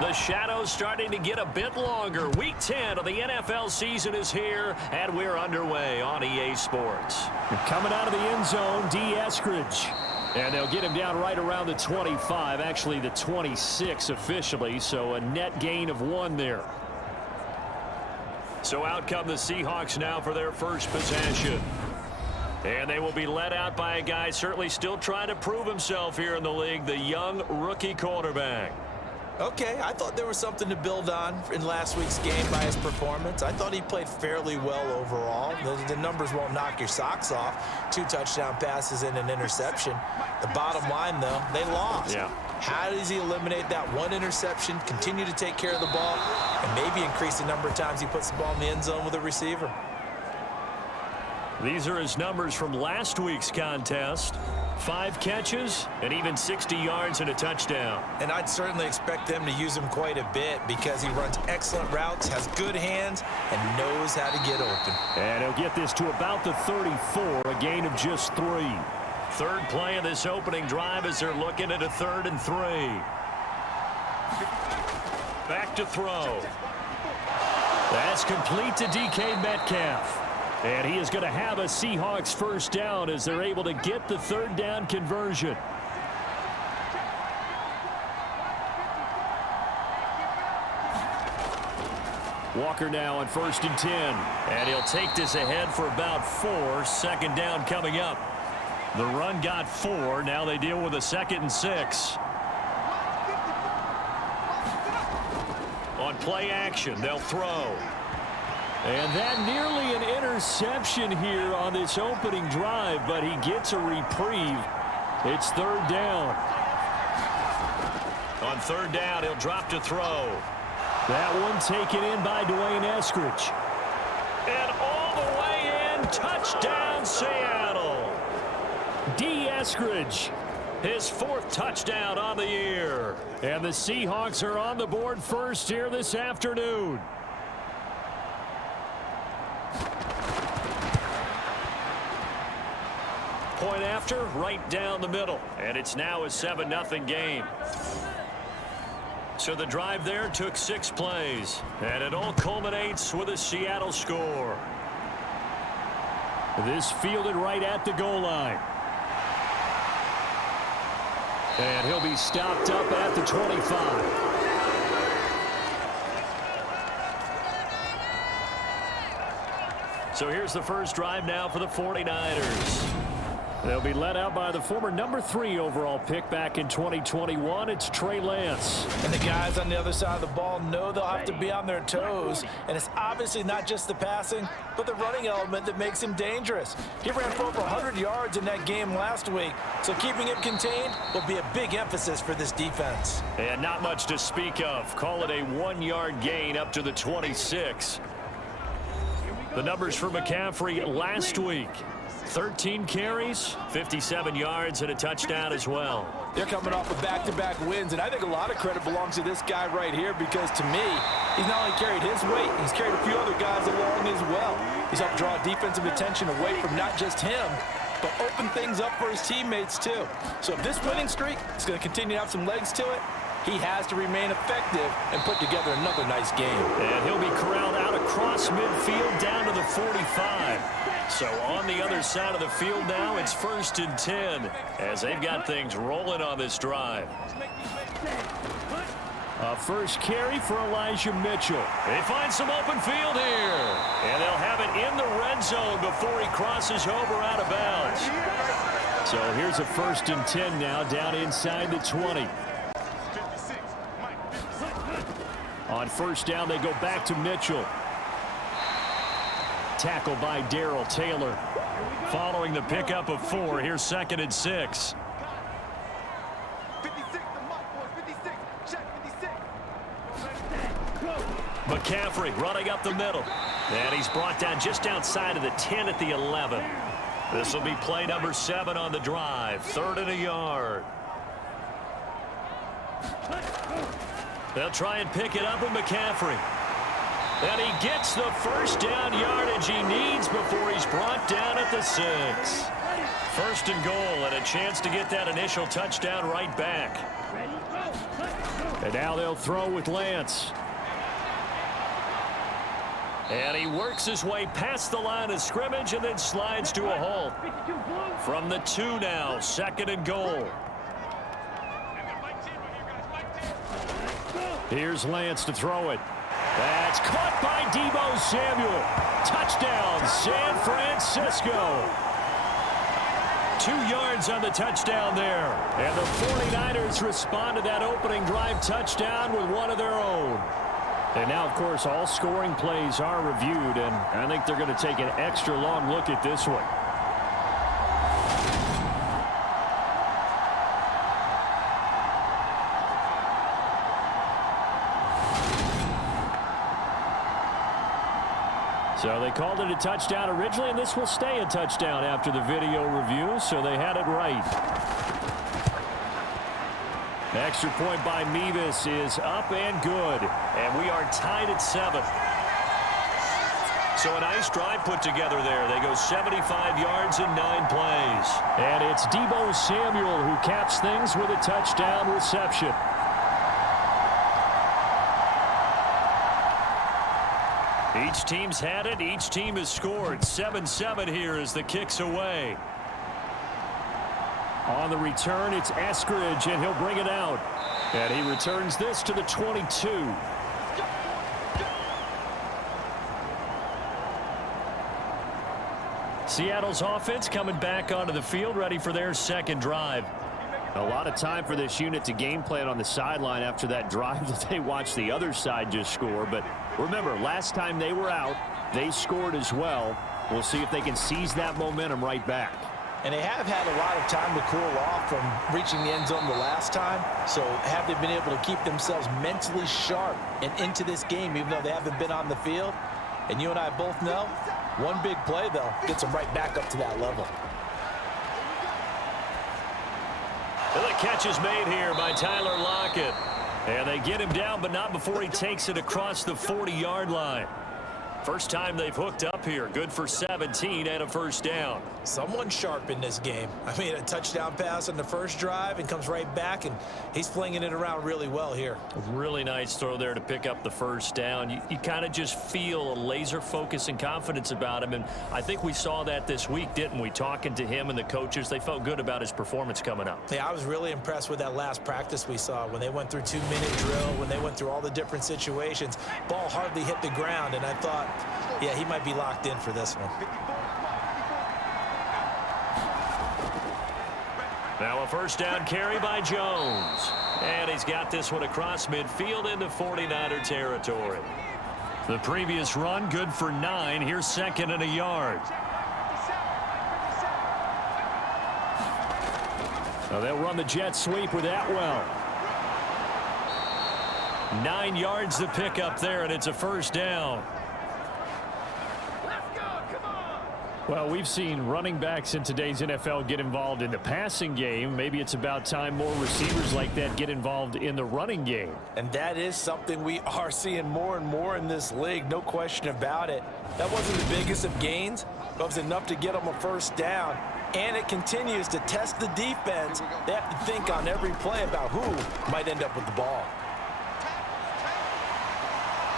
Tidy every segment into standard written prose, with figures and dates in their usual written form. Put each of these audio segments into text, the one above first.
The shadow's starting to get a bit longer. Week 10 of the NFL season is here, and we're underway on EA Sports. Coming out of the end zone, D. Eskridge. And they'll get him down right around the 25, actually the 26 officially, so a net gain of 1 there. So out come the Seahawks now for their first possession. And they will be led out by a guy certainly still trying to prove himself here in the league, the young rookie quarterback. Okay, I thought there was something to build on in last week's game by his performance. I thought he played fairly well overall. The numbers won't knock your socks off. 2 touchdown passes and an interception. The bottom line, though, they lost. Yeah. How does he eliminate that 1 interception, continue to take care of the ball, and maybe increase the number of times he puts the ball in the end zone with a receiver? These are his numbers from last week's contest. 5 catches and even 60 yards and a touchdown. And I'd certainly expect them to use him quite a bit because he runs excellent routes, has good hands, and knows how to get open. And he'll get this to about the 34, a gain of just 3. Third play of this opening drive as they're looking at a 3rd and 3. Back to throw. That's complete to DK Metcalf. And he is going to have a Seahawks first down as they're able to get the 3rd down conversion. Walker now on 1st and 10. And he'll take this ahead for about 4. 2nd down coming up. The run got 4. Now they deal with a 2nd and 6. On play action, they'll throw. And that nearly an interception here on this opening drive, but he gets a reprieve. It's 3rd down. On 3rd down, he'll drop to throw. That one taken in by Dwayne Eskridge. And all the way in, touchdown Seattle. D. Eskridge. His 4th touchdown on the year. And the Seahawks are on the board first here this afternoon. Point after, right down the middle. And it's now a 7-0 game. So the drive there took 6 plays. And it all culminates with a Seattle score. This fielded right at the goal line. And he'll be stopped up at the 25. So here's the first drive now for the 49ers. They'll be led out by the former number 3 overall pick back in 2021. It's Trey Lance. And the guys on the other side of the ball know they'll have to be on their toes. And it's obviously not just the passing, but the running element that makes him dangerous. He ran for over 100 yards in that game last week. So keeping him contained will be a big emphasis for this defense. And not much to speak of. Call it a 1-yard gain up to the 26. The numbers for McCaffrey last week. 13 carries, 57 yards, and a touchdown as well. They're coming off of back-to-back wins, and I think a lot of credit belongs to this guy right here because, to me, he's not only carried his weight, he's carried a few other guys along as well. He's helped draw defensive attention away from not just him, but open things up for his teammates, too. So if this winning streak is going to continue to have some legs to it, he has to remain effective and put together another nice game. And he'll be corralled out across midfield down to the 45. So on the other side of the field now, it's 1st and 10 as they've got things rolling on this drive. A first carry for Elijah Mitchell. They find some open field here. And they'll have it in the red zone before he crosses over out of bounds. So here's a 1st and 10 now down inside the 20. On 1st down, they go back to Mitchell. Tackled by Darrell Taylor. Following the pickup of 4, here's 2nd and 6. McCaffrey running up the middle. And he's brought down just outside of the 10 at the 11. This will be play number 7 on the drive. 3rd and a yard. They'll try and pick it up with McCaffrey. And he gets the first down yardage he needs before he's brought down at the 6. 1st and goal and a chance to get that initial touchdown right back. And now they'll throw with Lance. And he works his way past the line of scrimmage and then slides to a halt. From the 2 now, 2nd and goal. Here's Lance to throw it. That's caught by Deebo Samuel. Touchdown, San Francisco. 2 yards on the touchdown there. And the 49ers respond to that opening drive touchdown with one of their own. And now, of course, all scoring plays are reviewed, and I think they're going to take an extra long look at this one. So they called it a touchdown originally, and this will stay a touchdown after the video review, so they had it right. Extra point by Mevis is up and good. And we are tied at 7. So a nice drive put together there. They go 75 yards in 9 plays. And it's Deebo Samuel who caps things with a touchdown reception. Each team's had it. Each team has scored. 7-7 here as the kick's away. On the return, it's Eskridge, and he'll bring it out. And he returns this to the 22. Seattle's offense coming back onto the field, ready for their 2nd drive. A lot of time for this unit to game plan on the sideline after that drive that they watched the other side just score. But remember, last time they were out, they scored as well. We'll see if they can seize that momentum right back. And they have had a lot of time to cool off from reaching the end zone the last time. So have they been able to keep themselves mentally sharp and into this game, even though they haven't been on the field? And you and I both know, one big play, though, gets them right back up to that level. And the catch is made here by Tyler Lockett. And they get him down, but not before he takes it across the 40-yard line. First time they've hooked up here. Good for 17 and a first down. Someone sharp in this game. I mean, a touchdown pass on the first drive and comes right back, and he's flinging it around really well here. A really nice throw there to pick up the first down. You kind of just feel a laser focus and confidence about him, and I think we saw that this week, didn't we? Talking to him and the coaches, they felt good about his performance coming up. Yeah, I was really impressed with that last practice we saw when they went through 2-minute drill, when they went through all the different situations. Ball hardly hit the ground, and I thought, yeah, he might be locked in for this one. Now a first down carry by Jones. And he's got this one across midfield into 49er territory. The previous run good for 9. Here's 2nd and a yard. Now they'll run the jet sweep with Atwell. 9 yards to pick up there, and it's a first down. Well, we've seen running backs in today's NFL get involved in the passing game. Maybe it's about time more receivers like that get involved in the running game. And that is something we are seeing more and more in this league, no question about it. That wasn't the biggest of gains, but it was enough to get them a first down. And it continues to test the defense. They have to think on every play about who might end up with the ball.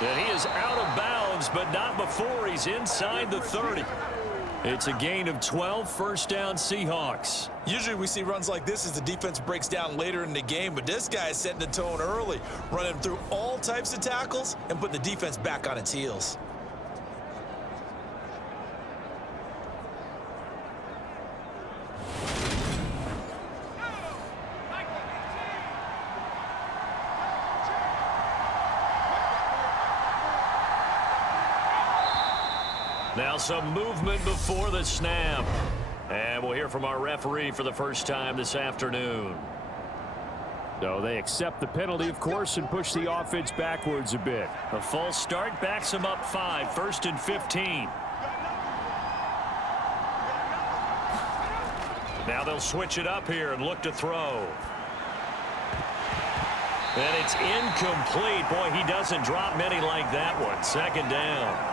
And he is out of bounds, but not before he's inside the 30. It's a gain of 12, first down Seahawks. Usually we see runs like this as the defense breaks down later in the game, but this guy is setting the tone early, running through all types of tackles and putting the defense back on its heels. Now some movement before the snap. And we'll hear from our referee for the first time this afternoon. So they accept the penalty, of course, and push the offense backwards a bit. A false start backs them up 5, 1st and 15. Now they'll switch it up here and look to throw. And it's incomplete. Boy, he doesn't drop many like that one. 2nd down.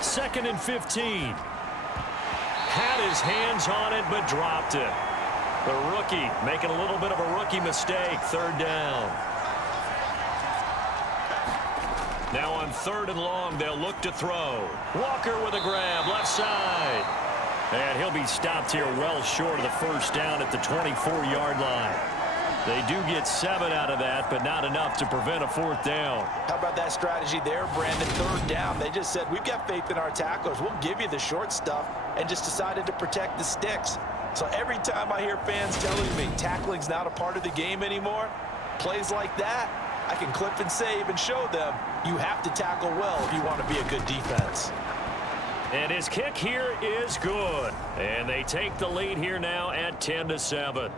2nd and 15. Had his hands on it, but dropped it. The rookie making a little bit of a rookie mistake. Third down. Now on 3rd and long, they'll look to throw. Walker with a grab, left side. And he'll be stopped here well short of the first down at the 24-yard line. They do get 7 out of that, but not enough to prevent a 4th down. How about that strategy there, Brandon? 3rd down. They just said, we've got faith in our tacklers. We'll give you the short stuff, and just decided to protect the sticks. So every time I hear fans telling me tackling's not a part of the game anymore, plays like that, I can clip and save and show them you have to tackle well if you want to be a good defense. And his kick here is good. And they take the lead here now at 10-7.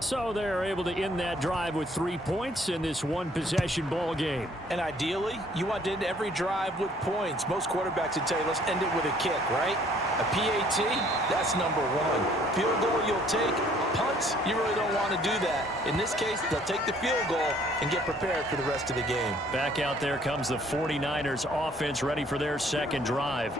So they're able to end that drive with 3 points in this one-possession ball game. And ideally, you want to end every drive with points. Most quarterbacks would tell you, let's end it with a kick, right? A PAT, that's number 1. Field goal you'll take. Punts, you really don't want to do that. In this case, they'll take the field goal and get prepared for the rest of the game. Back out there comes the 49ers offense ready for their second drive.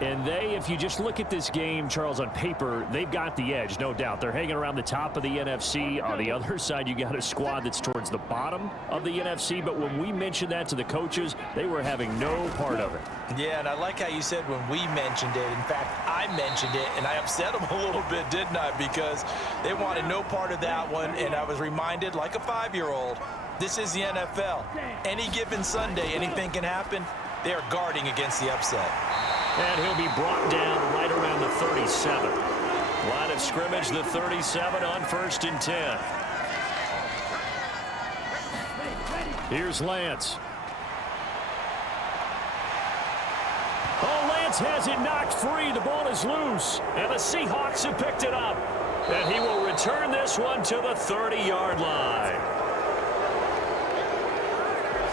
And they, if you just look at this game, Charles, on paper, they've got the edge, no doubt. They're hanging around the top of the NFC. On the other side, you got a squad that's towards the bottom of the NFC. But when we mentioned that to the coaches, they were having no part of it. Yeah, and I like how you said when we mentioned it. In fact, I mentioned it, and I upset them a little bit, didn't I? Because they wanted no part of that one, and I was reminded, like a 5-year-old, this is the NFL. Any given Sunday, anything can happen. They are guarding against the upset. And he'll be brought down right around the 37. Line of scrimmage, the 37 on 1st and 10. Here's Lance. Oh, Lance has it knocked free. The ball is loose. And the Seahawks have picked it up. And he will return this one to the 30-yard line.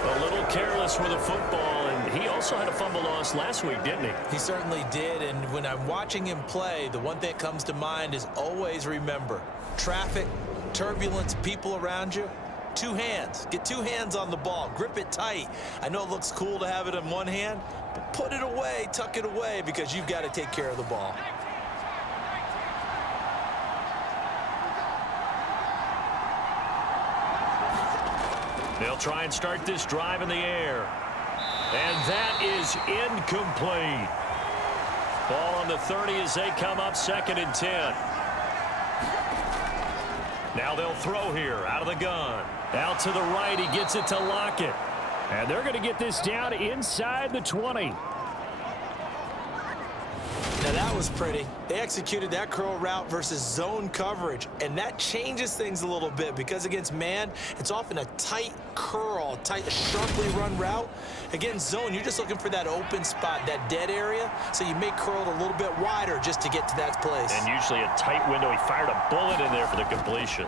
A little careless with the football, and he also had a fumble loss last week, didn't he? He certainly did, and when I'm watching him play, the one thing that comes to mind is always remember, traffic, turbulence, people around you, 2 hands. Get 2 hands on the ball. Grip it tight. I know it looks cool to have it in one hand, but put it away, tuck it away, because you've got to take care of the ball. They'll try and start this drive in the air. And that is incomplete. Ball on the 30 as they come up 2nd and 10. Now they'll throw here out of the gun. Out to the right, he gets it to Lockett. And they're going to get this down inside the 20. Now that was pretty. They executed that curl route versus zone coverage, and that changes things a little bit because against man, it's often a tight curl, tight, sharply run route. Against zone, you're just looking for that open spot, that dead area, so you may curl it a little bit wider just to get to that place. And usually a tight window. He fired a bullet in there for the completion.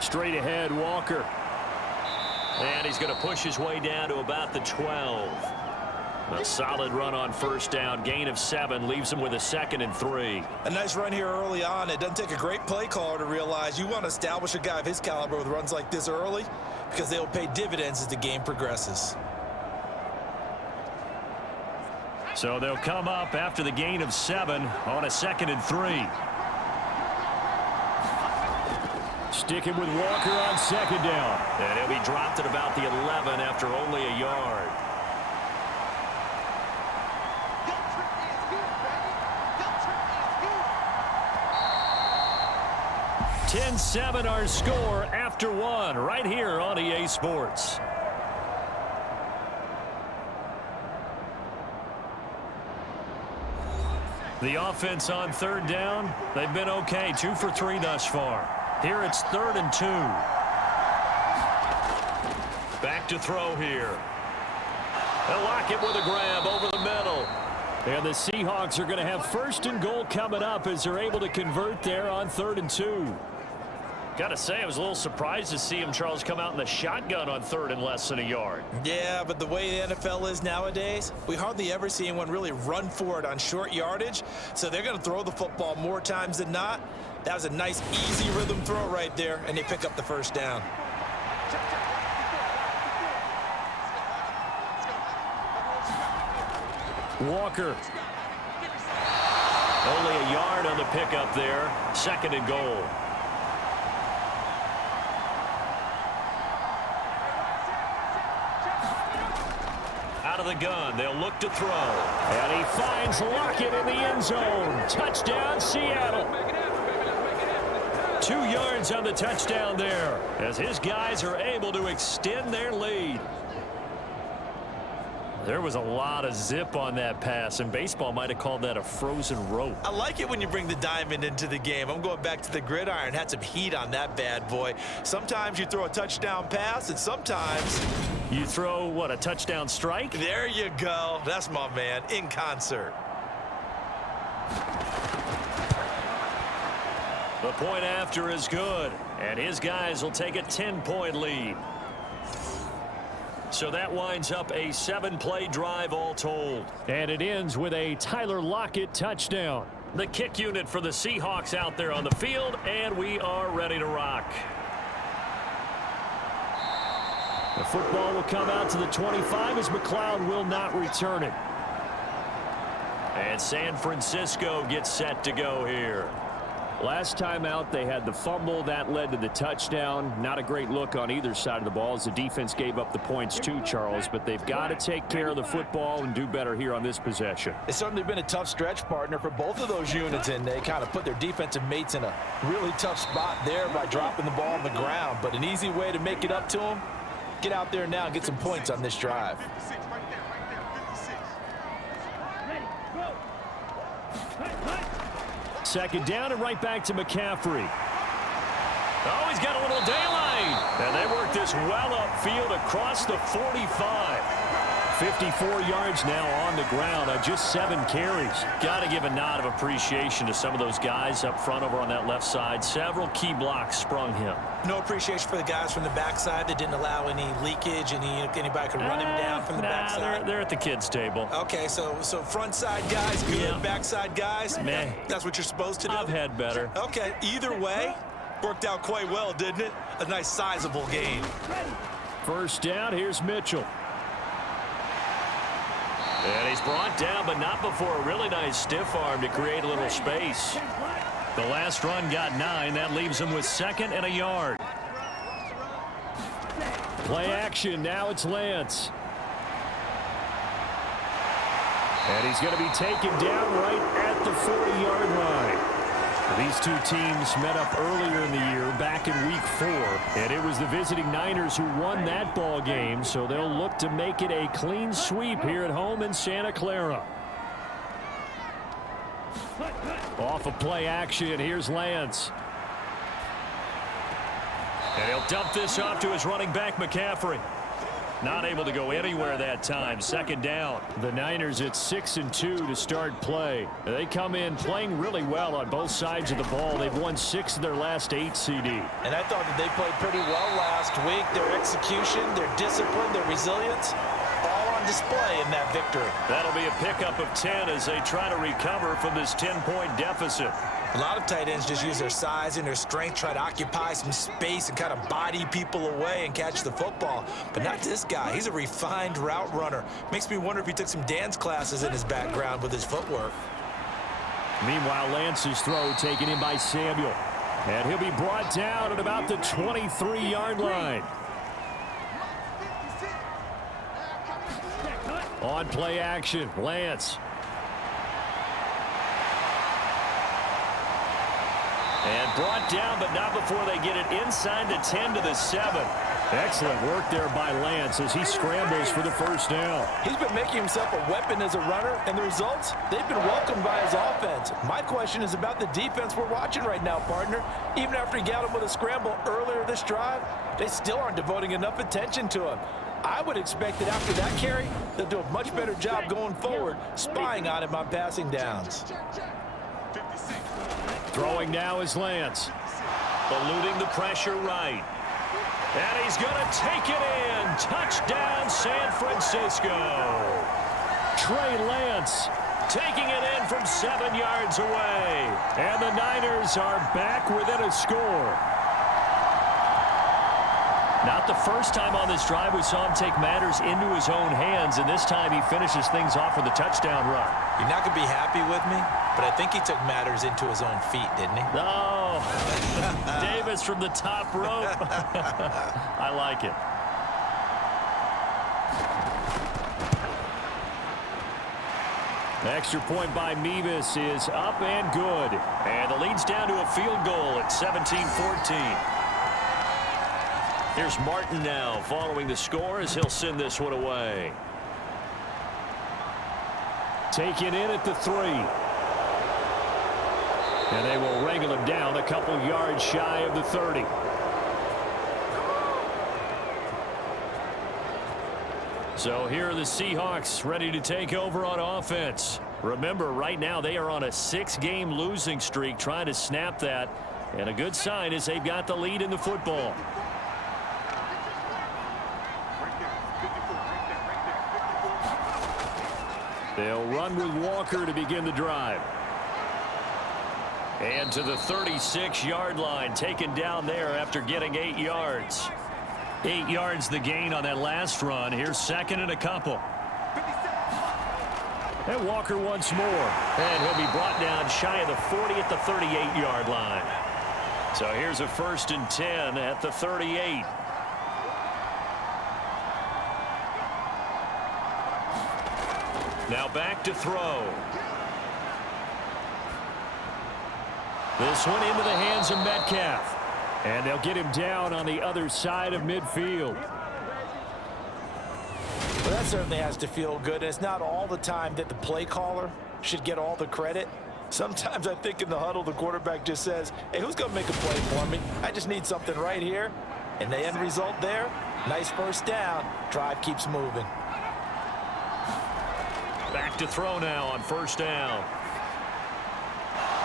Straight ahead, Walker. And he's going to push his way down to about the 12. A solid run on 1st down. Gain of 7 leaves him with a 2nd and 3. A nice run here early on. It doesn't take a great play caller to realize you want to establish a guy of his caliber with runs like this early because they'll pay dividends as the game progresses. So they'll come up after the gain of 7 on a 2nd and 3. Sticking with Walker on 2nd down. And he'll be dropped at about the 11 after only a yard. 10-7 our score after 1 right here on EA Sports. The offense on 3rd down, they've been okay. 2 for 3 thus far. Here it's 3rd and 2. Back to throw here. They'll lock it with a grab over the middle. And the Seahawks are going to have 1st and goal coming up as they're able to convert there on 3rd and 2. Got to say, I was a little surprised to see him, Charles, come out in the shotgun on 3rd and less than a yard. Yeah, but the way the NFL is nowadays, we hardly ever see anyone really run for it on short yardage. So they're going to throw the football more times than not. That was a nice, easy rhythm throw right there, and they pick up the 1st down. Walker. Only a yard on the pickup there. 2nd and goal. Out of the gun. They'll look to throw. And he finds Lockett in the end zone. Touchdown, Seattle. 2 yards on the touchdown there as his guys are able to extend their lead. There was a lot of zip on that pass, and baseball might have called that a frozen rope. I like it when you bring the diamond into the game. I'm going back to the gridiron. Had some heat on that bad boy. Sometimes you throw a touchdown pass, and sometimes you throw, what, a touchdown strike? There you go. That's my man, in concert. The point after is good, and his guys will take a 10-point lead. So that winds up a 7-play drive all told. And it ends with a Tyler Lockett touchdown. The kick unit for the Seahawks out there on the field, and we are ready to rock. The football will come out to the 25 as McLeod will not return it. And San Francisco gets set to go here. Last time out, they had the fumble. That led to the touchdown. Not a great look on either side of the ball as the defense gave up the points too, Charles. But they've got to take care of the football and do better here on this possession. It's certainly been a tough stretch, partner, for both of those units, and they kind of put their defensive mates in a really tough spot there by dropping the ball on the ground. But an easy way to make it up to them, get out there now and get some points on this drive. Second down and right back to McCaffrey. Oh, he's got a little daylight. And they work this well upfield across the 45. 54 yards now on the ground on just 7 carries. Got to give a nod of appreciation to some of those guys up front over on that left side. Several key blocks sprung him. No appreciation for the guys from the backside that didn't allow any leakage, anybody could run him down from the backside. They're at the kids' table. Okay, so front side guys, good. Yeah. Backside guys, meh. That's what you're supposed to do. I've had better. Okay, either way, worked out quite well, didn't it? A nice sizable gain. First down, here's Mitchell. And he's brought down, but not before a really nice stiff arm to create a little space. The last run got 9. That leaves him with 2nd and a yard. Play action. Now it's Lance. And he's going to be taken down right at the 40-yard line. These two teams met up earlier in the year, back in week 4, and it was the visiting Niners who won that ball game, so they'll look to make it a clean sweep here at home in Santa Clara. Off of play action, here's Lance. And he'll dump this off to his running back, McCaffrey. Not able to go anywhere that time. 2nd down. The Niners at 6-2 to start play. They come in playing really well on both sides of the ball. They've won 6 of their last 8 CD. And I thought that they played pretty well last week. Their execution, their discipline, their resilience, all on display in that victory. That'll be a pickup of 10 as they try to recover from this 10-point deficit. A lot of tight ends just use their size and their strength, try to occupy some space and kind of body people away and catch the football. But not this guy. He's a refined route runner. Makes me wonder if he took some dance classes in his background with his footwork. Meanwhile, Lance's throw taken in by Samuel. And he'll be brought down at about the 23-yard line. On play action, Lance. And brought down, but not before they get it inside the 10 to the 7. Excellent work there by Lance as he scrambles for the first down. He's been making himself a weapon as a runner, and the results, they've been welcomed by his offense. My question is about the defense we're watching right now, partner. Even after he got him with a scramble earlier this drive, they still aren't devoting enough attention to him. I would expect that after that carry, they'll do a much better job going forward, spying on him on passing downs. Throwing now is Lance. Eluding the pressure right. And he's going to take it in. Touchdown, San Francisco. Trey Lance taking it in from 7 yards away. And the Niners are back within a score. Not the first time on this drive we saw him take matters into his own hands, and this time he finishes things off with a touchdown run. You're not going to be happy with me, but I think he took matters into his own feet, didn't he? No. Davis from the top rope. I like it. The extra point by Mevis is up and good. And the lead's down to a field goal at 17-14. Here's Martin now following the score as he'll send this one away. Taken in at the 3. And they will wrangle him down a couple yards shy of the 30. So here are the Seahawks ready to take over on offense. Remember, right now they are on a 6-game losing streak, trying to snap that. And a good sign is they've got the lead in the football. They'll run with Walker to begin the drive. And to the 36-yard line, taken down there after getting 8 yards. 8 yards the gain on that last run. Here's second and a couple. And Walker once more. And he'll be brought down shy of the 40 at the 38-yard line. So here's a 1st and 10 at the 38. Now back to throw. This one into the hands of Metcalf. And they'll get him down on the other side of midfield. Well, that certainly has to feel good. And it's not all the time that the play caller should get all the credit. Sometimes I think in the huddle, the quarterback just says, hey, who's going to make a play for me? I just need something right here. And the end result there, nice first down. Drive keeps moving. Back to throw now on 1st down.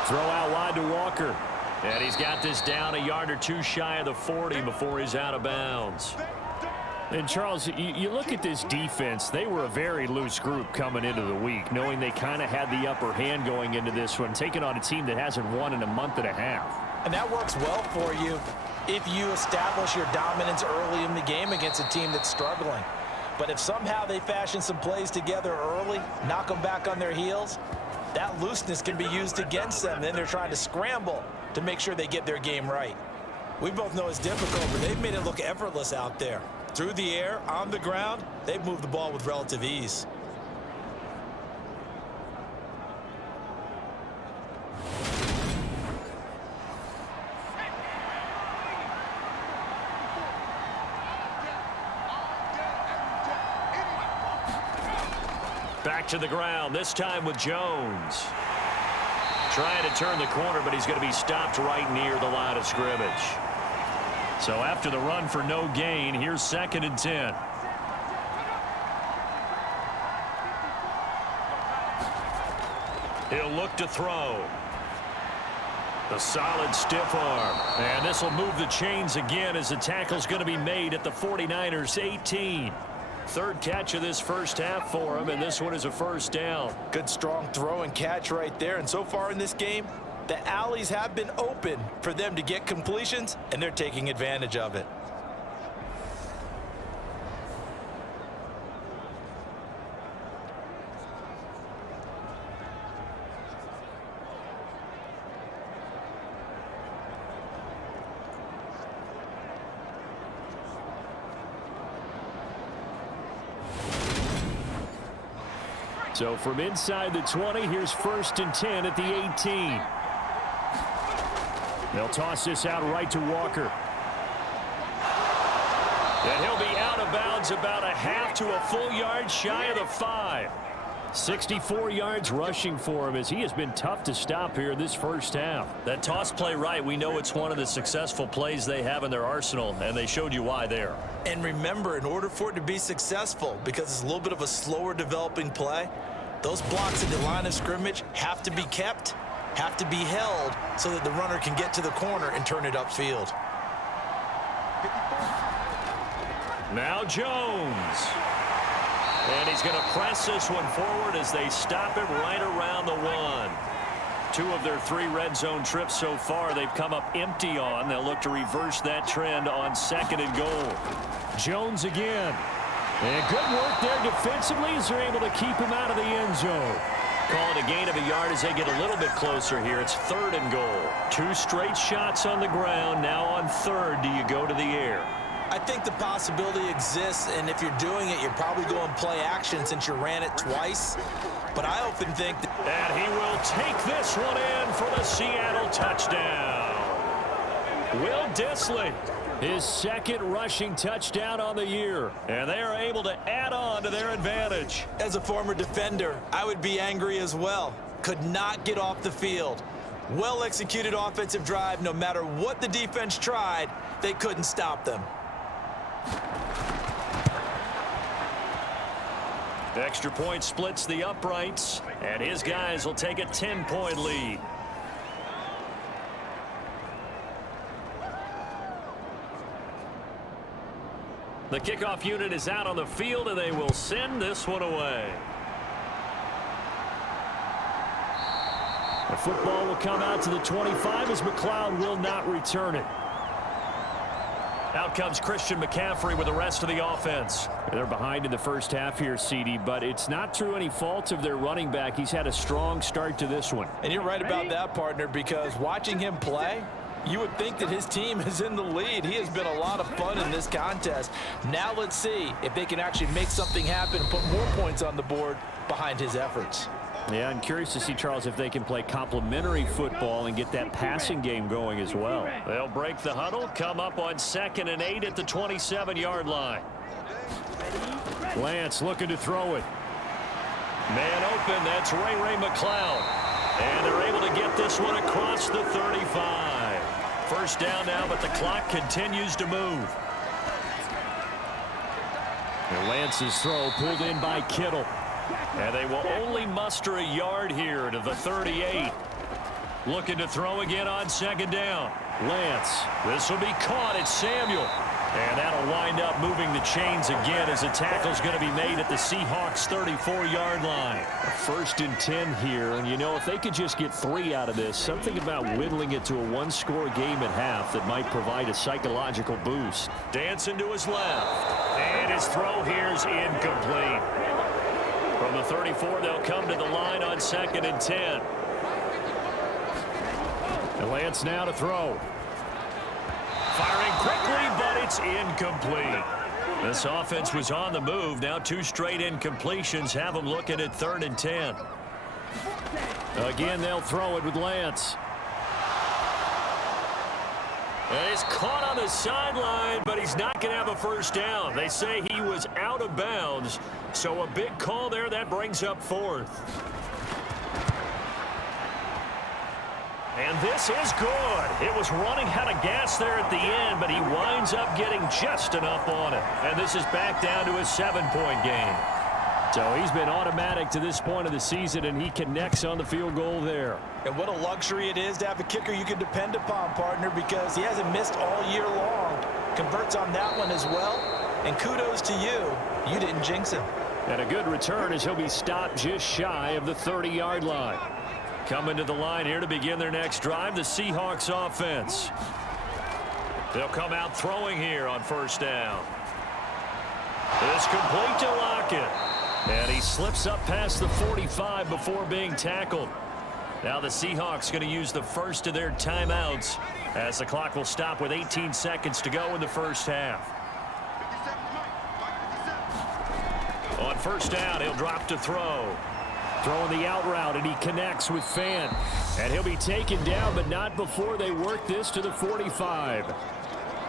Throw out wide to Walker. And he's got this down a yard or two shy of the 40 before he's out of bounds. And, Charles, you look at this defense. They were a very loose group coming into the week, knowing they kind of had the upper hand going into this one, taking on a team that hasn't won in a month and a half. And that works well for you if you establish your dominance early in the game against a team that's struggling. But if somehow they fashion some plays together early, knock them back on their heels, that looseness can be used against them. Then they're trying to scramble to make sure they get their game right. We both know it's difficult, but they've made it look effortless out there. Through the air, on the ground, they've moved the ball with relative ease. Back to the ground, this time with Jones. Trying to turn the corner, but he's going to be stopped right near the line of scrimmage. So after the run for no gain, here's 2nd and 10. He'll look to throw. The solid stiff arm. And this will move the chains again as the tackle's going to be made at the 49ers 18. 3rd catch of this first half for him, and this one is a 1st down. Good strong throw and catch right there. And so far in this game, the alleys have been open for them to get completions, and they're taking advantage of it. So from inside the 20, here's 1st and 10 at the 18. They'll toss this out right to Walker. And he'll be out of bounds about a half to a full yard shy of the 5. 64 yards rushing for him as he has been tough to stop here this first half. That toss play right, we know it's one of the successful plays they have in their arsenal, and they showed you why there. And remember, in order for it to be successful, because it's a little bit of a slower developing play, those blocks at the line of scrimmage have to be kept, have to be held, so that the runner can get to the corner and turn it upfield. Now Jones. And he's going to press this one forward as they stop him right around the 1. 2 of their 3 red zone trips so far they've come up empty on. They'll look to reverse that trend on 2nd and goal. Jones again. And good work there defensively as they're able to keep him out of the end zone. Call it a gain of a yard as they get a little bit closer here. It's 3rd and goal. 2 straight shots on the ground. Now on 3rd, do you go to the air? I think the possibility exists, and if you're doing it, you're probably going play action since you ran it twice. But I often think that... And he will take this one in for the Seattle touchdown. Will Dissly. His 2nd rushing touchdown on the year. And they are able to add on to their advantage. As a former defender, I would be angry as well. Could not get off the field. Well-executed offensive drive. No matter what the defense tried, they couldn't stop them. Extra point splits the uprights, and his guys will take a 10-point lead. The kickoff unit is out on the field, and they will send this one away. The football will come out to the 25 as McLeod will not return it. Out comes Christian McCaffrey with the rest of the offense. They're behind in the first half here, CD, but it's not through any fault of their running back. He's had a strong start to this one. And you're right about that, partner, because watching him play, you would think that his team is in the lead. He has been a lot of fun in this contest. Now let's see if they can actually make something happen and put more points on the board behind his efforts. Yeah, I'm curious to see, Charles, if they can play complementary football and get that passing game going as well. They'll break the huddle, come up on 2nd and 8 at the 27-yard line. Lance looking to throw it. Man open, that's Ray McLeod. And they're able to get this one across the 35. First down now, but the clock continues to move. And Lance's throw pulled in by Kittle. And they will only muster a yard here to the 38. Looking to throw again on 2nd down. Lance. This will be caught. It's Samuel. And that'll wind up moving the chains again as the tackle's going to be made at the Seahawks 34-yard line. 1st and 10 here. And, you know, if they could just get 3 out of this, something about whittling it to a 1-score game at half that might provide a psychological boost. Dancing to his left. And his throw here's incomplete. From the 34, they'll come to the line on 2nd and 10. And Lance now to throw. Firing quickly, but it's incomplete. This offense was on the move. Now 2 straight incompletions have them looking at 3rd and 10. Again, they'll throw it with Lance. And he's caught on the sideline, but he's not going to have a first down. They say he was out of bounds, so a big call there. That brings up 4th. And this is good. It was running out of gas there at the end, but he winds up getting just enough on it. And this is back down to a 7-point game. So he's been automatic to this point of the season, and he connects on the field goal there. And what a luxury it is to have a kicker you can depend upon, partner, because he hasn't missed all year long. Converts on that one as well. And kudos to you. You didn't jinx him. And a good return as he'll be stopped just shy of the 30-yard line. Coming to the line here to begin their next drive, the Seahawks offense. They'll come out throwing here on 1st down. It's complete to Lockett. And he slips up past the 45 before being tackled. Now the Seahawks going to use the first of their timeouts as the clock will stop with 18 seconds to go in the first half. On 1st down, he'll drop to throw. Throwing the out route, and he connects with Fan. And he'll be taken down, but not before they work this to the 45.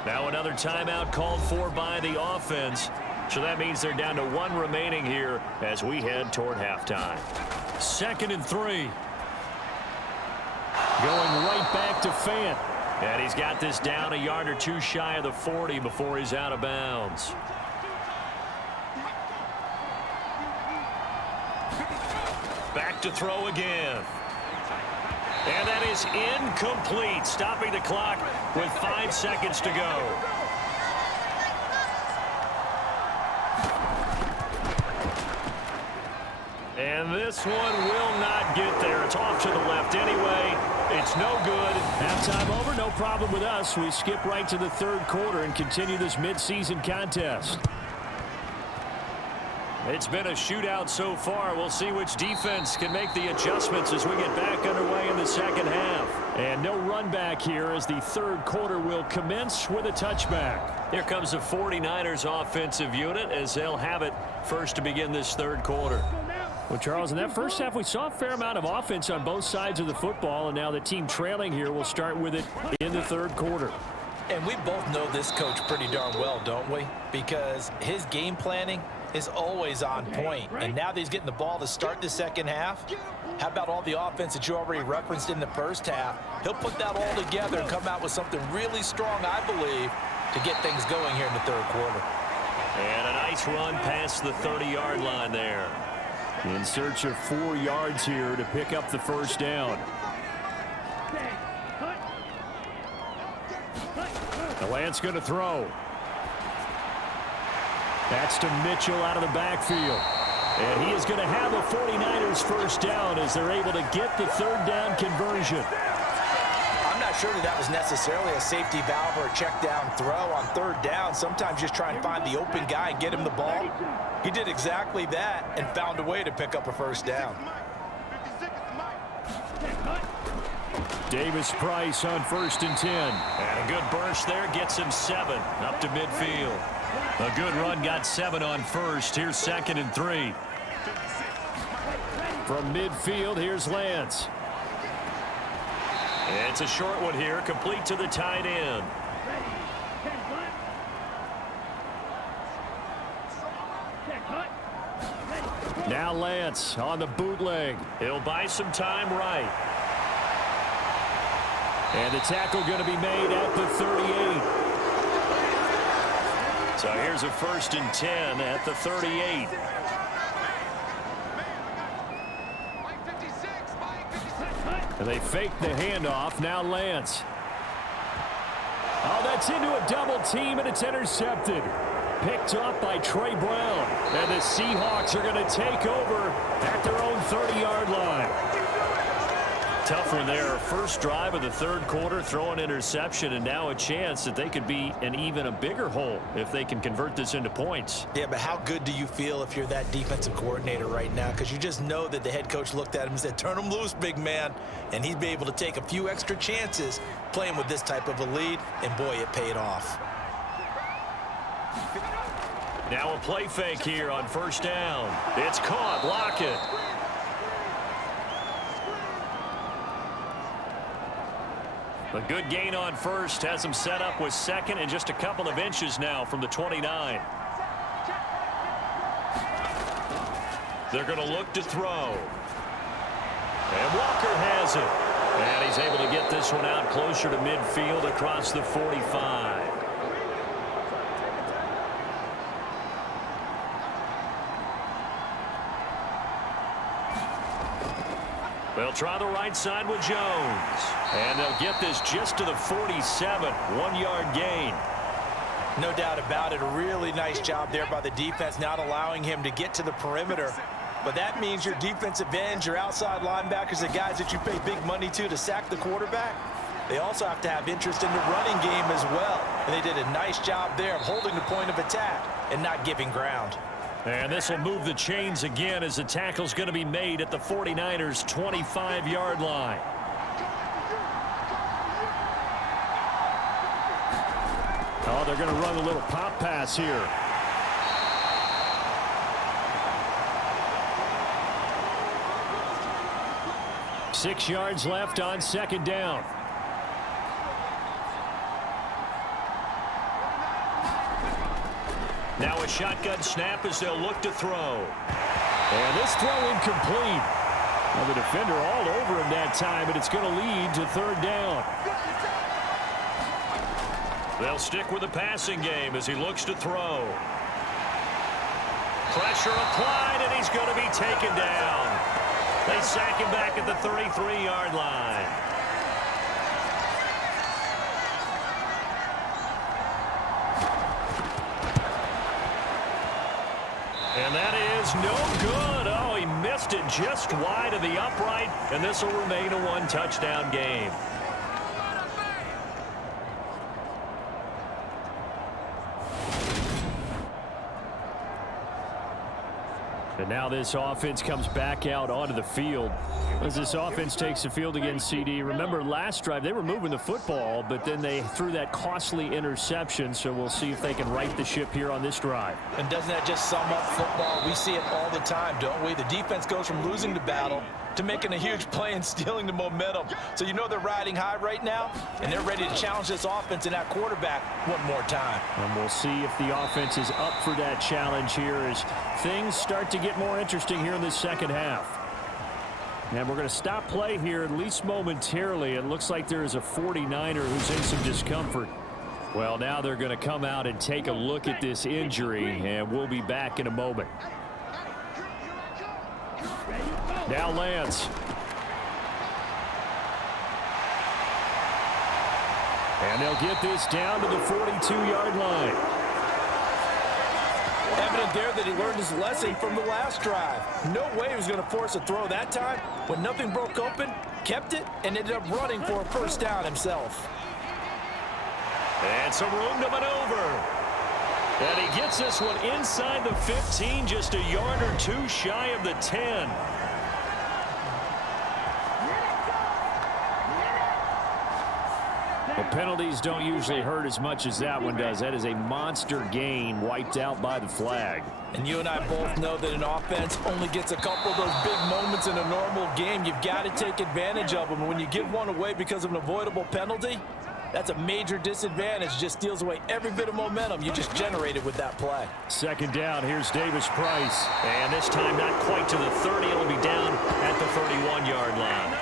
Now another timeout called for by the offense. So that means they're down to 1 remaining here as we head toward halftime. 2nd and 3. Going right back to Fan. And he's got this down a yard or 2 shy of the 40 before he's out of bounds. Back to throw again. And that is incomplete, stopping the clock with 5 seconds to go. And this one will not get there. It's off to the left anyway. It's no good. Halftime over, no problem with us. We skip right to the third quarter and continue this midseason contest. It's been a shootout so far. We'll see which defense can make the adjustments as we get back underway in the second half. And no run back here as the third quarter will commence with a touchback. Here comes the 49ers offensive unit as they'll have it first to begin this third quarter. Well, Charles, in that first half, we saw a fair amount of offense on both sides of the football, and now the team trailing here will start with it in the third quarter. And we both know this coach pretty darn well, don't we? Because his game planning is always on point. And now that he's getting the ball to start the second half, how about all the offense that you already referenced in the first half? He'll put that all together and come out with something really strong, I believe, to get things going here in the third quarter. And a nice run past the 30-yard line there. In search of 4 yards here to pick up the first down. The Lance going to throw. That's to Mitchell out of the backfield. And he is going to have a 49ers first down as they're able to get the third down conversion. I'm not sure that was necessarily a safety valve or a check down throw on third down. Sometimes just try and find the open guy and get him the ball. He did exactly that and found a way to pick up a first down. Davis Price on 1st and 10. And a good burst there gets him 7 up to midfield. A good run got 7 on first. Here's 2nd and 3. From midfield, here's Lance. It's a short one here, complete to the tight end. Now Lance on the bootleg. He'll buy some time right. And the tackle going to be made at the 38. So here's a 1st and 10 at the 38. And they fake the handoff. Now Lance. Oh, that's into a double team, and it's intercepted. Picked up by Trey Brown. And the Seahawks are going to take over at their own 30-yard line. Tough one there. First drive of the third quarter, throw an interception, and now a chance that they could be in even a bigger hole if they can convert this into points. Yeah, but how good do you feel if you're that defensive coordinator right now? Because you just know that the head coach looked at him and said, turn him loose, big man. And he'd be able to take a few extra chances playing with this type of a lead, and boy, it paid off. Now a play fake here on 1st down. It's caught. Lockett. A good gain on first has him set up with 2nd and just a couple of inches now from the 29. They're going to look to throw. And Walker has it. And he's able to get this one out closer to midfield across the 45. They'll try the right side with Jones. And they'll get this just to the 47. 1-yard gain. No doubt about it. A really nice job there by the defense, not allowing him to get to the perimeter. But that means your defensive ends, your outside linebackers, the guys that you pay big money to sack the quarterback, they also have to have interest in the running game as well. And they did a nice job there of holding the point of attack and not giving ground. And this will move the chains again as the tackle's going to be made at the 49ers' 25-yard line. Oh, they're going to run a little pop pass here. Six yards left on 2nd down. Now a shotgun snap as they'll look to throw. And this throw incomplete. Well, the defender all over him that time, and it's going to lead to 3rd down. They'll stick with the passing game as he looks to throw. Pressure applied, and he's going to be taken down. They sack him back at the 33-yard line. And that is no good. Oh, he missed busted just wide of the upright, and this will remain a one-touchdown game. And now this offense comes back out onto the field. As this offense takes the field against CD, remember last drive they were moving the football, but then they threw that costly interception, so we'll see if they can right the ship here on this drive. And doesn't that just sum up football? We see it all the time, don't we? The defense goes from losing the battle to making a huge play and stealing the momentum. So you know they're riding high right now, and they're ready to challenge this offense and that quarterback one more time. And we'll see if the offense is up for that challenge here as things start to get more interesting here in this second half. And we're going to stop play here, at least momentarily. It looks like there is a 49er who's in some discomfort. Well, now they're going to come out and take a look at this injury, and we'll be back in a moment. Now Lance. And they'll get this down to the 42-yard line. Evident there that he learned his lesson from the last drive. No way he was going to force a throw that time. When nothing broke open, kept it, and ended up running for a first down himself. And some room to maneuver. And he gets this one inside the 15, just a yard or two shy of the 10. Well, penalties don't usually hurt as much as that one does. That is a monster gain wiped out by the flag. And you and I both know that an offense only gets a couple of those big moments in a normal game. You've got to take advantage of them. When you give one away because of an avoidable penalty, that's a major disadvantage. Just steals away every bit of momentum you just generated with that play. Second down, here's Davis Price. And this time not quite to the 30. It'll be down at the 31-yard line.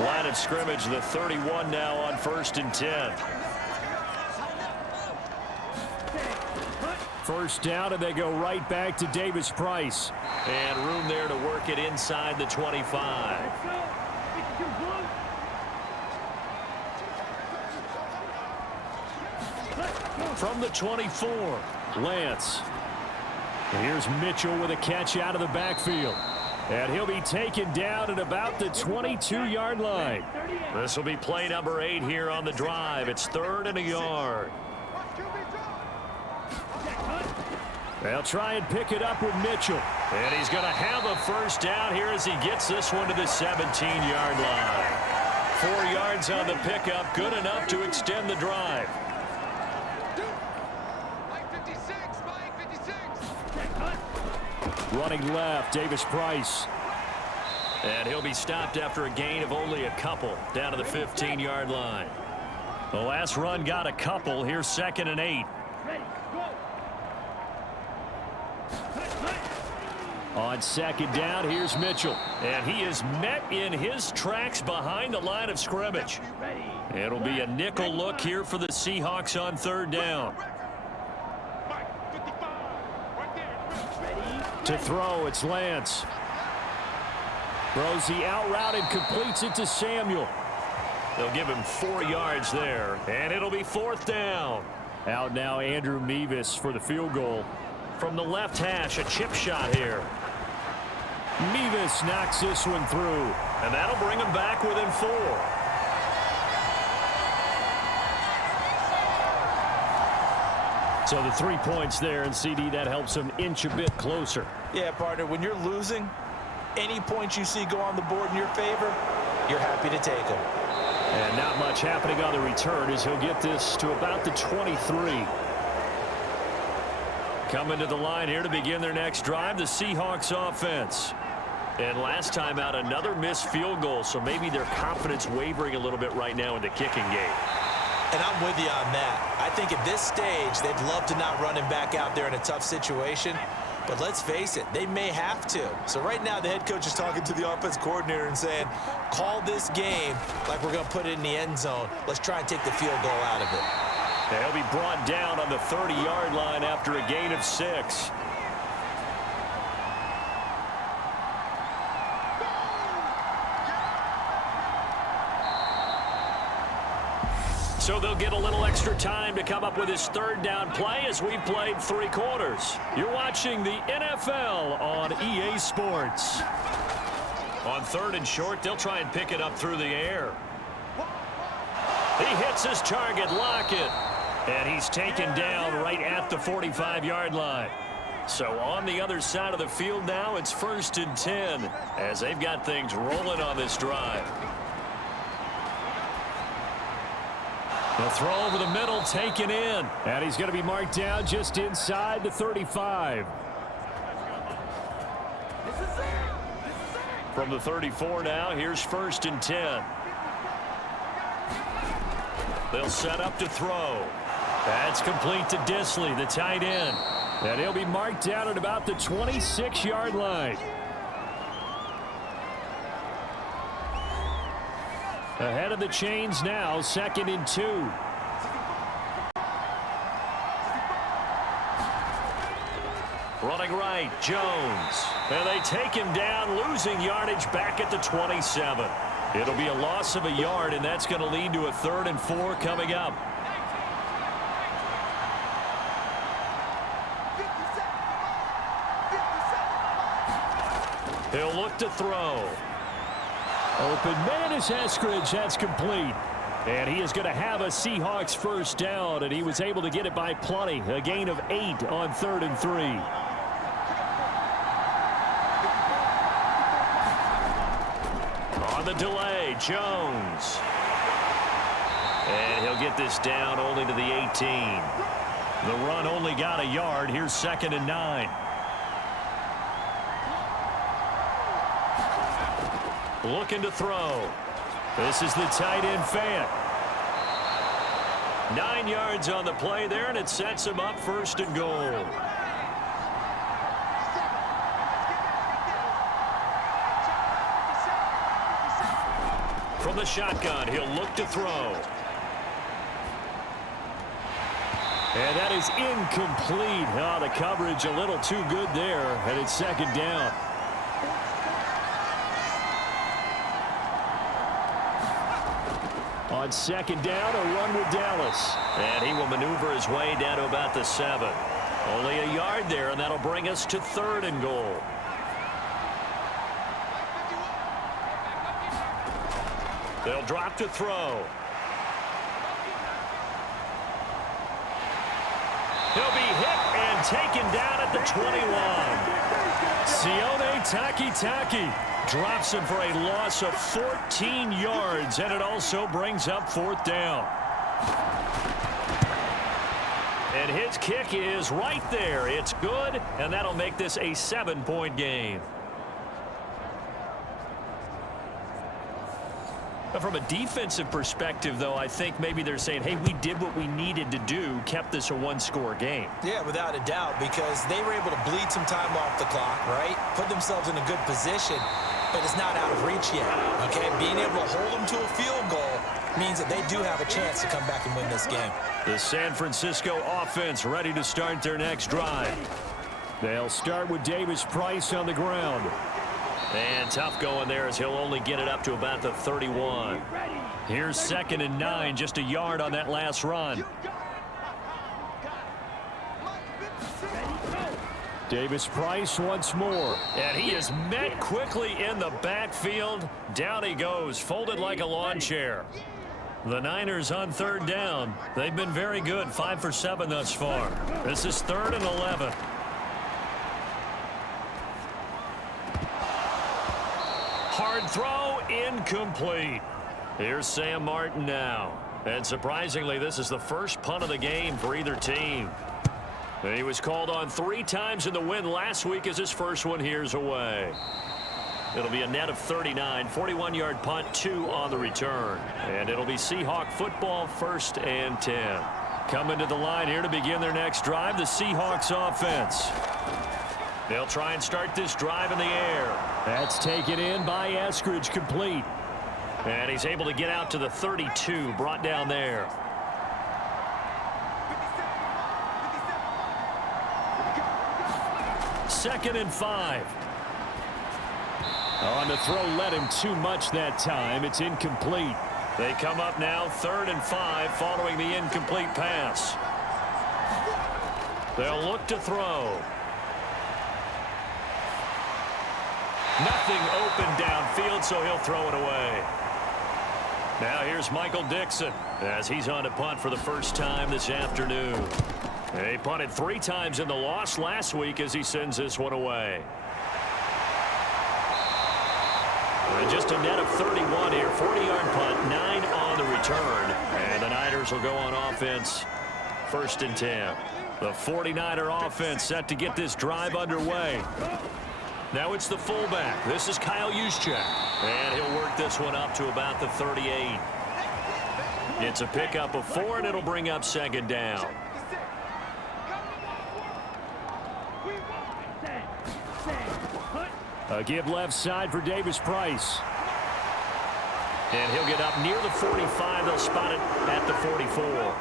Line of scrimmage, the 31 now on 1st and 10. First down, and they go right back to Davis Price. And room there to work it inside the 25. From the 24, Lance. And here's Mitchell with a catch out of the backfield. And he'll be taken down at about the 22-yard line. This will be play number 8 here on the drive. It's 3rd and a yard. They'll try and pick it up with Mitchell. And he's going to have a first down here as he gets this one to the 17-yard line. 4 yards on the pickup, good enough to extend the drive. Running left, Davis Price. And he'll be stopped after a gain of only a couple down to the 15-yard line. The last run got a couple. Here's 2nd and 8. On second down, here's Mitchell. And he is met in his tracks behind the line of scrimmage. It'll be a nickel look here for the Seahawks on 3rd down. To throw, it's Lance. Throws the out route and completes it to Samuel. They'll give him 4 yards there, and it'll be 4th down. Out now, Andrew Mevis for the field goal. From the left hash, a chip shot here. Mevis knocks this one through. And that'll bring him back within 4. So the 3 points there, and CD, that helps him inch a bit closer. Yeah, partner, when you're losing, any points you see go on the board in your favor, you're happy to take them. And not much happening on the return as he'll get this to about the 23. Coming to the line here to begin their next drive, the Seahawks offense. And last time out, another missed field goal, so maybe their confidence wavering a little bit right now in the kicking game. And I'm with you on that. I think at this stage, they'd love to not run him back out there in a tough situation. But let's face it, they may have to. So right now, the head coach is talking to the offense coordinator and saying, call this game like we're going to put it in the end zone. Let's try and take the field goal out of it. They'll be brought down on the 30-yard line after a gain of 6. So they'll get a little extra time to come up with his third down play as we've played 3 quarters. You're watching the NFL on EA Sports. On 3rd and short, they'll try and pick it up through the air. He hits his target, Lockett. And he's taken down right at the 45-yard line. So on the other side of the field now, it's 1st and 10 as they've got things rolling on this drive. The throw over the middle, taken in. And he's going to be marked down just inside the 35. From the 34 now, here's 1st and 10. They'll set up to throw. That's complete to Disley, the tight end. And he'll be marked down at about the 26-yard line. Ahead of the chains now, 2nd and 2. Running right, Jones. And they take him down, losing yardage back at the 27. It'll be a loss of a yard, and that's going to lead to a 3rd and 4 coming up. He'll look to throw. Open man is Eskridge. That's complete. And he is going to have a Seahawks first down, and he was able to get it by plenty. A gain of 8 on 3rd and 3. On the delay, Jones. And he'll get this down only to the 18. The run only got a yard. Here's 2nd and 9. Looking to throw. This is the tight end, Fant. 9 yards on the play there, and it sets him up 1st and goal. From the shotgun, he'll look to throw. And that is incomplete. Oh, the coverage a little too good there, and it's 2nd down. On 2nd down, a run with Dallas. And he will maneuver his way down to about the 7. Only a yard there, and that'll bring us to 3rd and goal. They'll drop to throw. He'll be hit and taken down at the 21. Sione Takitaki drops him for a loss of 14 yards, and it also brings up 4th down. And his kick is right there. It's good, and that'll make this a 7-point game. From a defensive perspective, though, I think maybe they're saying, hey, we did what we needed to do, kept this a 1-score game. Yeah, without a doubt, because they were able to bleed some time off the clock, right? Put themselves in a good position, but it's not out of reach yet, okay? Being able to hold them to a field goal means that they do have a chance to come back and win this game. The San Francisco offense ready to start their next drive. They'll start with Davis Price on the ground. And tough going there as he'll only get it up to about the 31. Here's 2nd and 9, just a yard on that last run. Davis Price once more. And he is met quickly in the backfield. Down he goes, folded like a lawn chair. The Niners on 3rd down. They've been very good, 5 for 7 thus far. This is 3rd and 11. Hard throw, incomplete. Here's Sam Martin now. And surprisingly, this is the first punt of the game for either team. And he was called on 3 times in the win last week as his first one here's away. It'll be a net of 39, 41-yard punt, 2 on the return. And it'll be Seahawk football, 1st and 10. Coming to the line here to begin their next drive, the Seahawks offense. They'll try and start this drive in the air. That's taken in by Eskridge, complete. And he's able to get out to the 32, brought down there. Second and 5. On the throw, led him too much that time. It's incomplete. They come up now 3rd and 5 following the incomplete pass. They'll look to throw. Nothing open downfield, so he'll throw it away. Now here's Michael Dixon as he's on to punt for the first time this afternoon. He punted 3 times in the loss last week as he sends this one away. And just a net of 31 here. 40-yard punt, 9 on the return. And the Niners will go on offense 1st and 10. The 49er offense set to get this drive underway. Now it's the fullback. This is Kyle Juszczyk. And he'll work this one up to about the 38. It's a pickup of 4, and it'll bring up 2nd down. A give left side for Davis Price. And he'll get up near the 45. They'll spot it at the 44.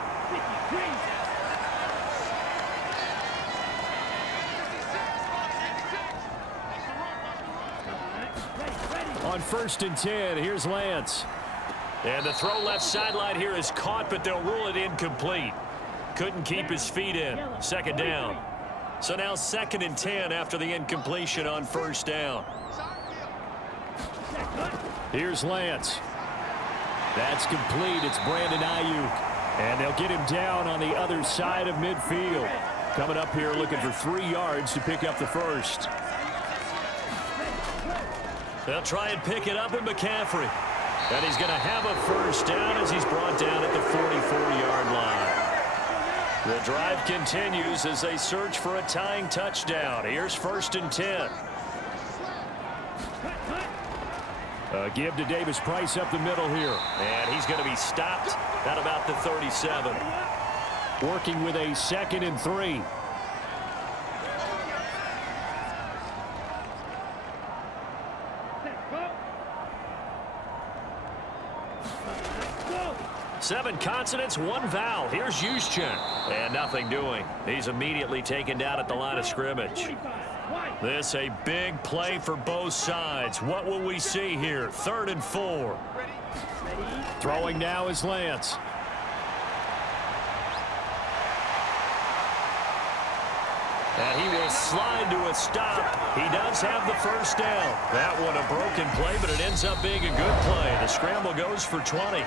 On 1st and 10, here's Lance. And the throw left sideline here is caught, but they'll rule it incomplete. Couldn't keep his feet in. 2nd down. So now 2nd and 10 after the incompletion on 1st down. Here's Lance. That's complete. It's Brandon Ayuk. And they'll get him down on the other side of midfield. Coming up here looking for 3 yards to pick up the first. They'll try and pick it up with McCaffrey. And he's going to have a 1st down as he's brought down at the 44-yard line. The drive continues as they search for a tying touchdown. Here's 1st and 10. Give to Davis Price up the middle here. And he's going to be stopped at about the 37. Working with a 2nd and 3. Seven consonants, 1 vowel. Here's Juszczyk. And nothing doing. He's immediately taken down at the line of scrimmage. This a big play for both sides. What will we see here? 3rd and 4. Throwing now is Lance. And he will slide to a stop. He does have the 1st down. That one a broken play, but it ends up being a good play. The scramble goes for 20.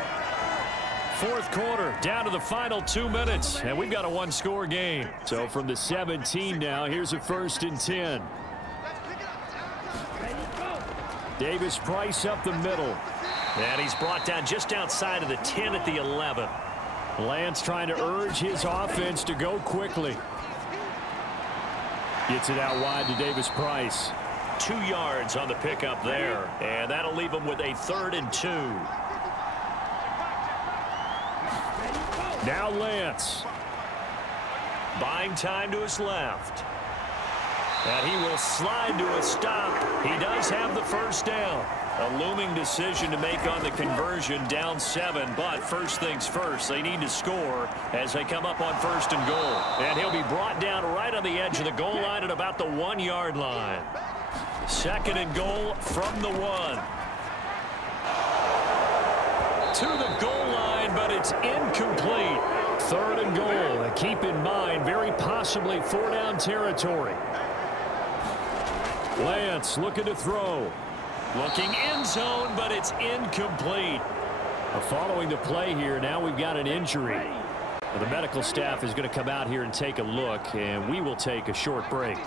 4th quarter, down to the final 2 minutes, and we've got a 1-score game. So from the 17 now, here's a 1st and 10. Davis Price up the middle. And he's brought down just outside of the 10 at the 11. Lance trying to urge his offense to go quickly. Gets it out wide to Davis Price. 2 yards on the pickup there, and that'll leave him with a 3rd and 2. Now Lance. Buying time to his left. And he will slide to a stop. He does have the 1st down. A looming decision to make on the conversion, down 7. But first things first, they need to score as they come up on 1st and goal. And he'll be brought down right on the edge of the goal line at about the 1-yard line. 2nd and goal from the 1. To the goal line, but it's incomplete. 3rd and goal. And keep in mind, very possibly 4-down territory. Lance looking to throw. Looking end zone, but it's incomplete. Following the play here, now we've got an injury. The medical staff is going to come out here and take a look, and we will take a short break.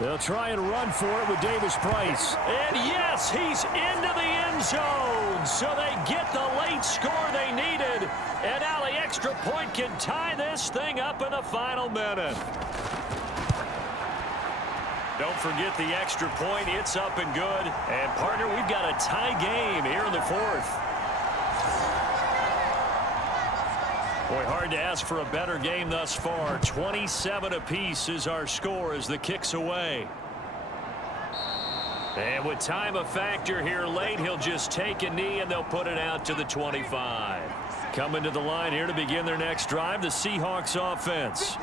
They'll try and run for it with Davis Price. And yes, he's into the end zone. So they get the late score they needed. And now the extra point can tie this thing up in the final minute. Don't forget the extra point. It's up and good. And, partner, we've got a tie game here in the 4th. Boy, hard to ask for a better game thus far. 27 apiece is our score as the kick's away. And with time a factor here late, he'll just take a knee and they'll put it out to the 25. Coming to the line here to begin their next drive, the Seahawks offense.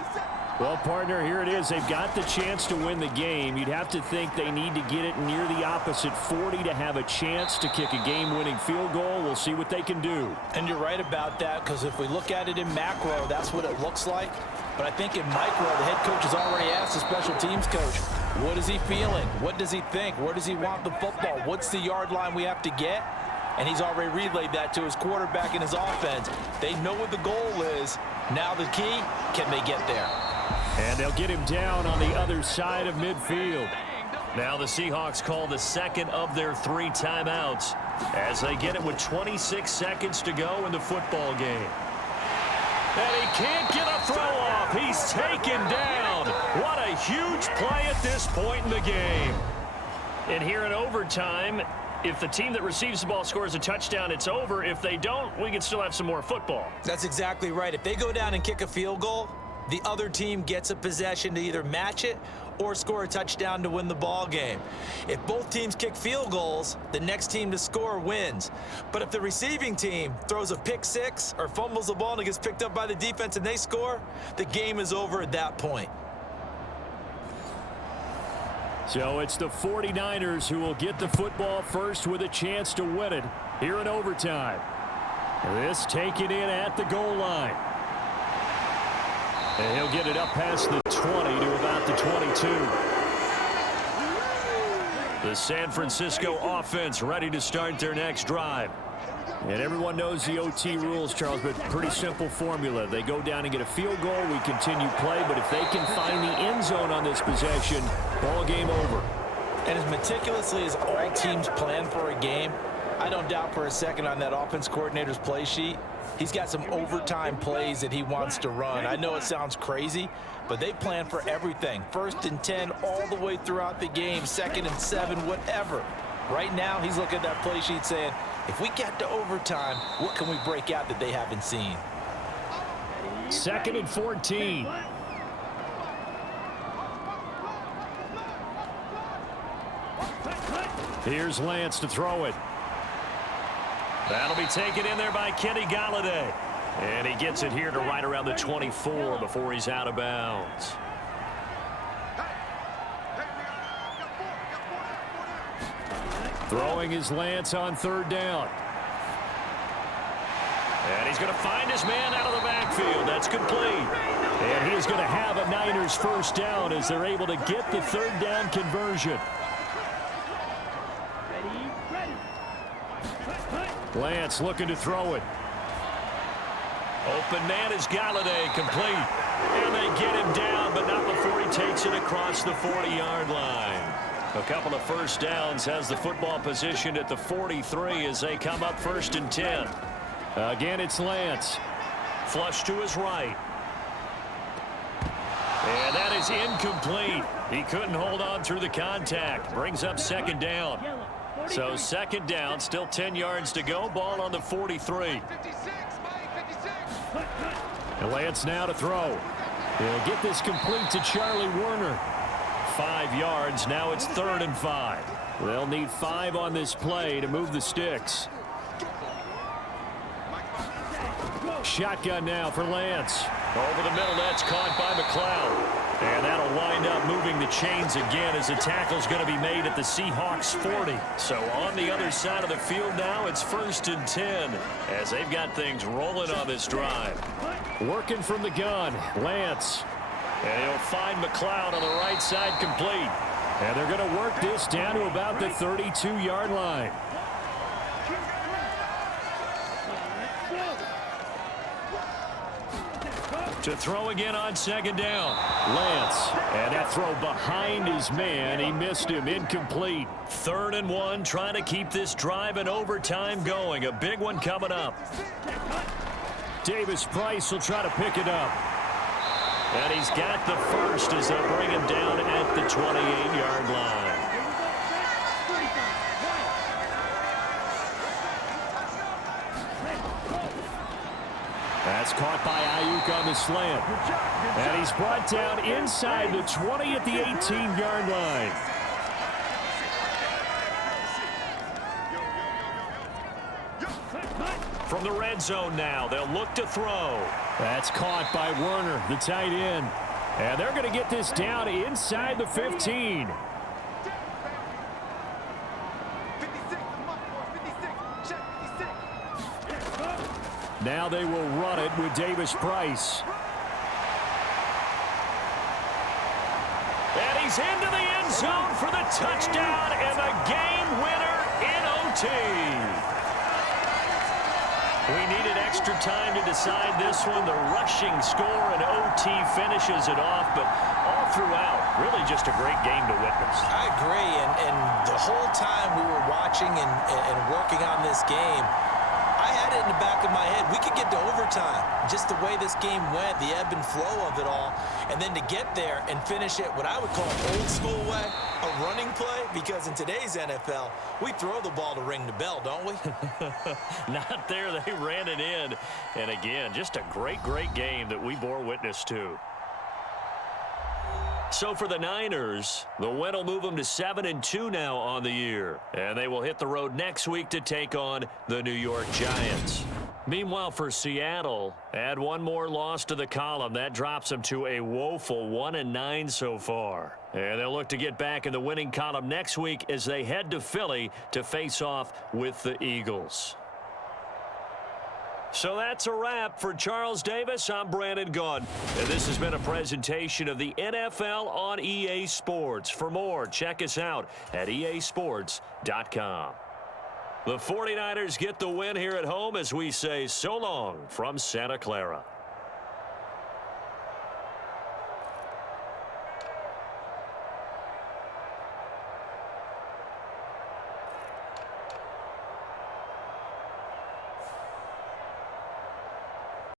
Well, partner, here it is. They've got the chance to win the game. You'd have to think they need to get it near the opposite 40 to have a chance to kick a game-winning field goal. We'll see what they can do. And you're right about that, because if we look at it in macro, that's what it looks like. But I think in micro, the head coach has already asked the special teams coach, what is he feeling? What does he think? Where does he want the football? What's the yard line we have to get? And he's already relayed that to his quarterback and his offense. They know what the goal is. Now the key, can they get there? And they'll get him down on the other side of midfield. Now the Seahawks call the second of their 3 timeouts as they get it with 26 seconds to go in the football game. And he can't get a throw off. He's taken down. What a huge play at this point in the game. And here in overtime, if the team that receives the ball scores a touchdown, it's over. If they don't, we can still have some more football. That's exactly right. If they go down and kick a field goal, the other team gets a possession to either match it or score a touchdown to win the ball game. If both teams kick field goals, the next team to score wins. But if the receiving team throws a pick six or fumbles the ball and it gets picked up by the defense and they score, the game is over at that point. So it's the 49ers who will get the football first with a chance to win it here in overtime. This taken in at the goal line. And he'll get it up past the 20 to about the 22. The San Francisco offense ready to start their next drive. And everyone knows the OT rules, Charles, but pretty simple formula. They go down and get a field goal, we continue play, but if they can find the end zone on this possession, ball game over. And as meticulously as all teams plan for a game, I don't doubt for a second on that offense coordinator's play sheet, he's got some overtime plays that he wants to run. I know it sounds crazy, but they plan for everything. 1st and 10 all the way throughout the game, 2nd and 7, whatever. Right now, he's looking at that play sheet saying, if we get to overtime, what can we break out that they haven't seen? 2nd and 14. Here's Lance to throw it. That'll be taken in there by Kenny Galladay. And he gets it here to right around the 24 before he's out of bounds. Throwing his Lance on 3rd down. And he's going to find his man out of the backfield. That's complete. And he is going to have a Niners 1st down as they're able to get the 3rd down conversion. Lance looking to throw it. Open man is Galladay, complete. And they get him down, but not before he takes it across the 40-yard line. A couple of 1st downs, has the football positioned at the 43 as they come up 1st and 10. Again, it's Lance. Flush to his right. And that is incomplete. He couldn't hold on through the contact. Brings up 2nd down. So 2nd down, still 10 yards to go. Ball on the 43. And Lance now to throw. He'll get this complete to Charlie Werner. 5 yards. Now it's 3rd and 5. They'll need 5 on this play to move the sticks. Shotgun now for Lance. Over the middle, that's caught by McLeod. And that'll wind up moving the chains again as the tackle's going to be made at the Seahawks 40. So on the other side of the field now, it's 1st and 10 as they've got things rolling on this drive. Working from the gun, Lance. And he'll find McLeod on the right side, complete. And they're going to work this down to about the 32-yard line. To throw again on 2nd down. Lance, and that throw behind his man. He missed him, incomplete. 3rd and 1, trying to keep this drive in overtime going. A big one coming up. Davis Price will try to pick it up. And he's got the 1st as they'll bring him down at the 28-yard line. That's caught by Ayuk on the slant. And he's brought down inside the 20 at the 18-yard line. From the red zone now, they'll look to throw. That's caught by Werner, the tight end. And they're going to get this down inside the 15. Now they will run it with Davis Price. And he's into the end zone for the touchdown and the game winner in OT. We needed extra time to decide this one. The rushing score and OT finishes it off, but all throughout, really just a great game to witness. I agree, and the whole time we were watching and working on this game, I had it in the back of my head. We could get to overtime. Just the way this game went, the ebb and flow of it all. And then to get there and finish it what I would call old school way, a running play, because in today's NFL, we throw the ball to ring the bell, don't we? Not there. They ran it in. And again, just a great, great game that we bore witness to. So for the Niners, the win will move them to 7-2 now on the year. And they will hit the road next week to take on the New York Giants. Meanwhile, for Seattle, add one more loss to the column. That drops them to a woeful 1-9 so far. And they'll look to get back in the winning column next week as they head to Philly to face off with the Eagles. So that's a wrap. For Charles Davis, I'm Brandon Gunn. And this has been a presentation of the NFL on EA Sports. For more, check us out at easports.com. The 49ers get the win here at home as we say so long from Santa Clara.